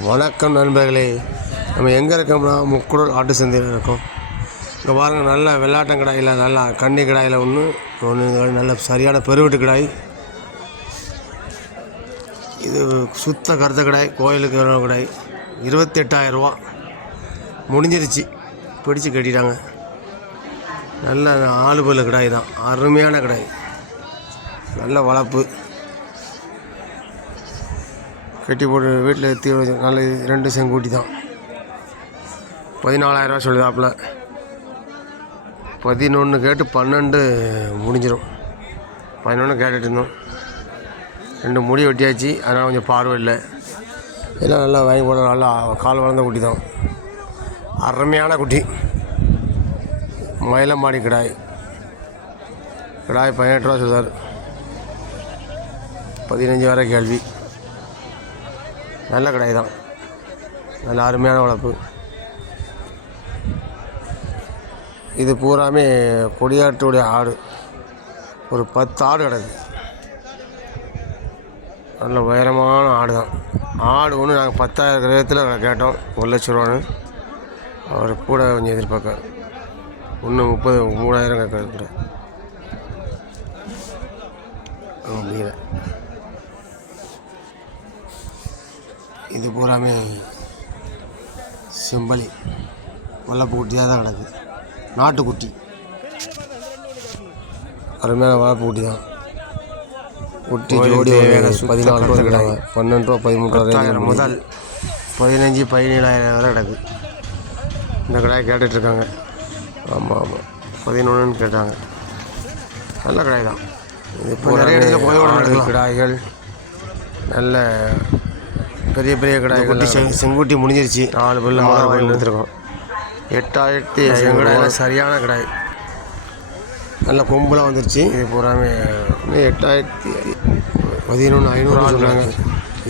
வணக்கம் நண்பர்களே. நம்ம எங்கே இருக்கோம்னா முக்குடல் ஆட்டு சந்தையில் இருக்கோம். இங்கே பாருங்கள் நல்ல வெள்ளாட்டம் கடாயில் நல்லா கண்ணி கடாயில் ஒன்று ஒன்று நல்ல சரியான பெருவெட்டு கடாய். இது சுத்த கருத்த கடாய் கோயிலுக்கு வர கடாய். இருபத்தெட்டாயிரம் ரூபா. முடிஞ்சிருச்சு. பிடிச்சி கட்டிட்டாங்க. நல்ல ஆளுபல் கடாய் தான். அருமையான கடாய். நல்ல வளர்ப்பு கட்டி போட்டு வீட்டில் தீ நல்ல ரெண்டு செங்கூட்டி தான். பதினாலாயிரரூவா சொல்லுதாப்புல. பதினொன்று கேட்டு பன்னெண்டு முடிஞ்சிடும் பதினொன்று கேட்டுட்டு இருந்தோம். ரெண்டு முடி வெட்டியாச்சு. அதனால் கொஞ்சம் பார்வை இல்லை. எல்லாம் நல்லா வாங்கி போட நல்லா கால் வளர்ந்த குட்டி தான். அருமையான குட்டி. மயிலம்பாடி கிடாய். கிடாய் பதினெட்டு ரூபா சொல்லுதார் பதினஞ்சு வரை கேள்வி. நல்ல கடை தான். நல்ல அருமையான வளர்ப்பு இது பூராமே கொடியாட்டுடைய ஆடு. ஒரு பத்து ஆடு கிடக்கு. நல்ல உயரமான ஆடு தான். ஆடு ஒன்று நாங்கள் பத்தாயிரம் கிரகத்தில் கேட்டோம். ஒரு லட்ச ரூபான்னு. அவர் கூட கொஞ்சம் எதிர்பார்க்க ஒன்று முப்பது மூணாயிரம் கேட்க கூட. இது பூராமே செம்பலி. வளர்ப்பு குட்டியாக தான் கிடக்கு. நாட்டுக்குட்டி. அருமையான வளர்ப்பு குட்டி தான். குட்டி ஜோடி பதினாலு ரூபா கிடக்கு. பன்னெண்டு ரூபா பதிமூணு ரூபா முதல் பதினஞ்சு பதினேழாயிரம் வரை கிடக்கு. இந்த கடாயை கேட்டுட்ருக்காங்க ஆமாம் ஆமாம் பதினொன்றுன்னு கேட்டாங்க. நல்ல கடாய் தான். இது இப்போ நிறைய இடத்துல போய் கிடாய்கள் நல்ல பெரிய பெரிய கடாய்கள் செங் செங்குட்டி முடிஞ்சிருச்சு. நாலு பல்லு ஆறு பல்லு எடுத்துருக்கோம். எட்டாயிரத்தி கடாயில் சரியான கடாய். நல்ல கொம்புலாம் வந்துருச்சு. இது பூராமே எட்டாயிரத்தி பதினொன்று ஐநூறு சொன்னாங்க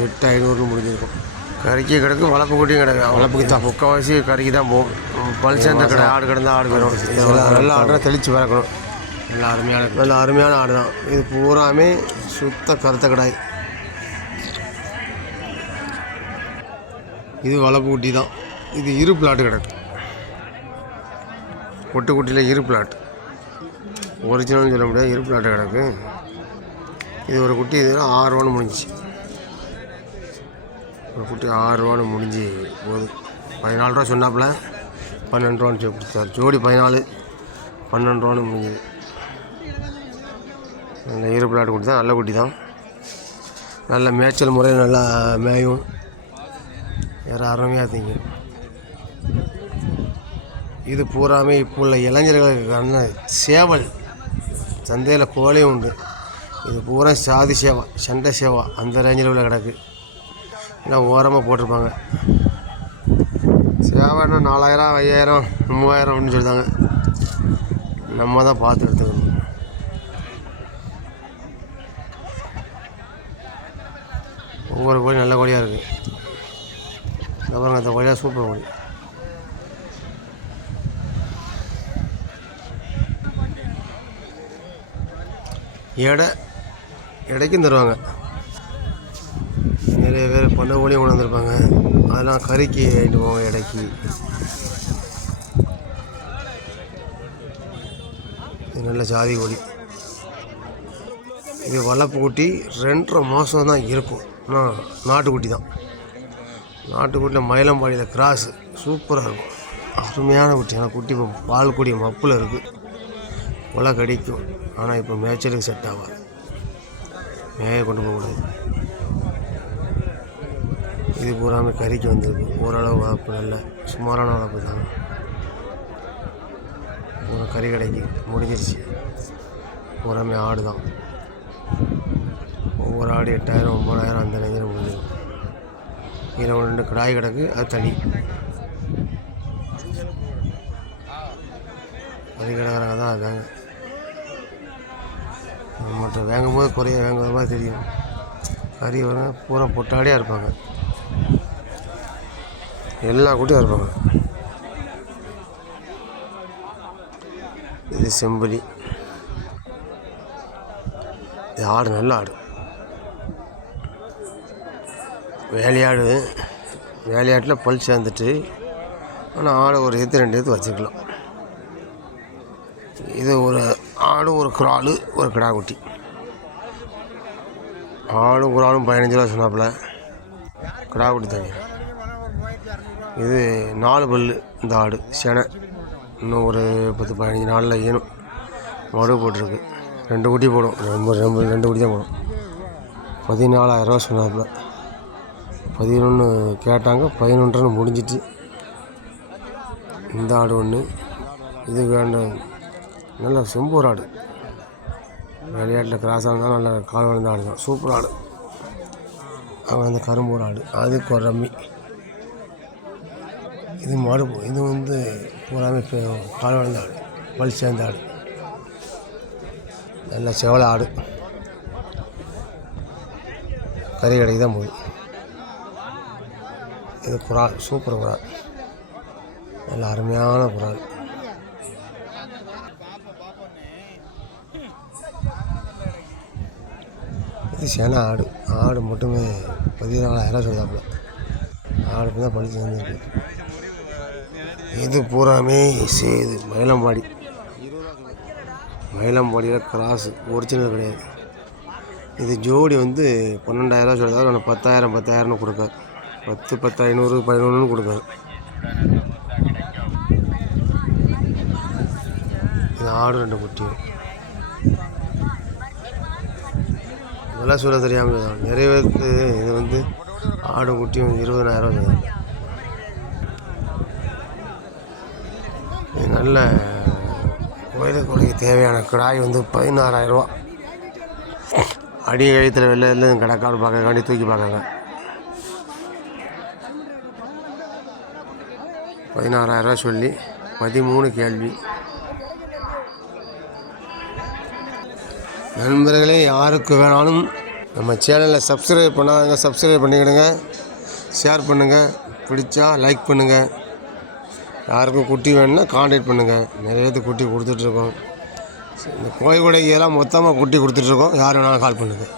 எட்டு ஐநூறுன்னு முடிஞ்சிருக்கும். கறிக்கு கிடக்கு வளர்ப்பு குட்டியும் கிடக்கு. வளர்ப்புக்கு தான். முக்கால்வாசி கறிக்கு தான் போகும். பல்சந்த கடை ஆடு கிடந்தா ஆடு போயிடும். நல்ல ஆடுனா தெளித்து வளர்க்கணும் நல்ல அருமையான நல்ல அருமையான ஆடு தான். இது பூராமே சுத்த கருத்த கடாய். இது வளர்ப்பு குட்டி தான். இது இரு பிளாட்டு கிடக்கு. ஒட்டுக்குட்டியில் இரு பிளாட் ஒரிஜினல்னு சொல்ல முடியாது இரு பிளாட்டு கிடக்கு. இது ஒரு குட்டி இது ஆறு ரூபான்னு முடிஞ்சிச்சு. ஒரு குட்டி ஆறு ரூபான்னு முடிஞ்சு போகுது. பதினாலு ரூபா சொன்னாப்புல. பன்னெண்டு ரூபான்னு சொல்லி கொடுத்தாரு. ஜோடி பதினாலு. பன்னெண்டு ரூபான்னு முடிஞ்சுது. நல்ல இரு பிளாட்டு குட்டி தான் நல்ல குட்டி தான். நல்ல மேய்ச்சல் முறையில் நல்லா மேயும். வேறு அருமையாக தீங்க இது பூராமே இப்போ உள்ள இளைஞர்களுக்கான சேவல். சந்தையில் கோழையும் உண்டு. இது பூரா சாதி சேவா சண்டை சேவா. அந்த ரேஞ்சில் உள்ள கிடக்கு. எல்லாம் ஓரமாக போட்டிருப்பாங்க. சேவைன்னா நாலாயிரம் ஐயாயிரம் மூவாயிரம் அப்படின்னு சொல்லிட்டாங்க. நம்ம தான் பார்த்து எடுத்துக்கணும். ஒவ்வொரு கோழி நல்ல கோழியாக இருக்குது இந்த பாருங்க இந்த கோழியாக சூப்பர் கொடி எடை எடைக்கும் தருவாங்க. நிறைய பேர் பண்ண கோழியும் கொண்டு வந்திருப்பாங்க. அதெல்லாம் கறிக்கு ஆகிட்டு போவாங்க எடைக்கு. இது நல்ல ஜாதி கோழி. இது வளர்ப்பு குட்டி ரெண்டரை மாதம் தான் இருக்கும். ஆனால் நாட்டுக்குட்டி தான். நாட்டுக்குட்டியில் மயிலம்பாடியில் கிராஸு. சூப்பராக இருக்கும். அருமையான குட்டி. ஆனால் குட்டி இப்போ பால் கூடிய மப்பில் இருக்குது கொலை கடிக்கும். ஆனால் இப்போ மேய்ச்சலுக்கு செட் ஆகாது. மேய கொண்டு போகக்கூடாது இது பூராமே கறிக்கு வந்திருக்கு. ஓரளவு வளர்ப்பு நல்ல சுமாரான வளர்ப்பு தாங்க பூரா கறி கடைக்கு முடிஞ்சிருச்சு. பூராமே ஆடு தான் ஒவ்வொரு ஆடு எட்டாயிரம் ஒம்பதாயிரம் அந்த இதில் ஒன்று ரெண்டு கடாய் கிடக்கு அது தனி. அது கிடக்கிறாங்க தான் அதுதாங்க மற்ற வேங்கும் போது குறைய வேங்குற மாதிரி தெரியும். கறி வந்து பூரா பொட்டாடியாக இருப்பாங்க. எல்லா கூட்டியும் இருப்பாங்க. இது செம்பலி. இது ஆடு நல்ல ஆடு. வேலையாடு வேலையாட்டில் பல் சேர்ந்துட்டு ஆனால் ஆடு ஒரு ஏற்று ரெண்டு ஏற்று வச்சுக்கலாம். இது ஒரு ஆடு ஒரு குராலு ஒரு கிடாக்குட்டி. ஆடும் குராலும் பதினஞ்சு ரூபா சொன்னாப்புல. கிடாக்குட்டி குட்டி இது நாலு பல் இந்த ஆடு செனை. இன்னும் ஒரு பத்து பதினஞ்சு நாளில் ஈனும். மடு போட்டிருக்கு. ரெண்டு குட்டி போடும். ரொம்ப ரொம்ப ரெண்டு குட்டி தான் போடும். பதினாலாயிரரூவா சொன்னாப்புல. பதினொன்று கேட்டாங்க பதினொன்று முடிஞ்சிட்டு. இந்த ஆடு ஒன்று இது வேண்டாம். நல்ல செம்பூர் ஆடு. விளையாட்டில் கிராஸ் இருந்தால் நல்ல கால் வளர்ந்த ஆடு தான். சூப்பர் ஆடு. அவன் அந்த கரும்பூர் ஆடு. அதுக்கு ஒரு ரம்மி இது மாடு இது வந்து பூராமே கால் வளர்ந்த ஆடு. பல் சேர்ந்த ஆடு. நல்ல செவல ஆடு. கறி கடைக்கு தான் போகுது. இது குரால் சூப்பர் குரால் நல்ல அருமையான குரால் இது சேன ஆடு. ஆடு மட்டுமே பதினாலாயிரம் சொல்லுதாப்புல ஆடு தான் பழிச்சு வந்துருக்கு. இது பூராமே இது மயிலம்பாடி. மயிலம்பாடியில் கிராஸு ஒரிஜினல் கிடையாது. இது ஜோடி வந்து பன்னெண்டாயிரம் சொல்லுதா நான் பத்தாயிரம் பத்தாயிரம்னு கொடுக்காது பத்து பத்து ஐநூறு பதினொன்று கொடுக்குது இது ஆடு ரெண்டு குட்டியும் நல்லா சொல்ல தெரியாமல் தான். நிறைய பேருக்கு இது வந்து ஆடும் குட்டியும் இருபதனாயிரம் சொல்லுது இது நல்ல கோயிலுக்கு தேவையான கிடாய் வந்து பதினாறாயிரரூவா அடி கழுத்தில் வெளில வெளில கடைக்காடு வேண்டி தூக்கி பார்க்காங்க பதினாறாயிரரூவா சொல்லி பதிமூணு கேள்வி. நண்பர்களே யாருக்கு வேணாலும் நம்ம சேனலில் சப்ஸ்கிரைப் பண்ணாதவங்க சப்ஸ்கிரைப் பண்ணிக்கிடுங்க. ஷேர் பண்ணுங்கள் பிடிச்சா லைக் பண்ணுங்கள் யாருக்கும் குட்டி வேணும்னா காண்டாக்ட் பண்ணுங்கள் நிறைய பேருக்கு குட்டி கொடுத்துட்ருக்கோம். இந்த கோயில் எல்லாம் மொத்தமாக குட்டி கொடுத்துட்ருக்கோம். யார் வேணாலும் கால் பண்ணுங்கள்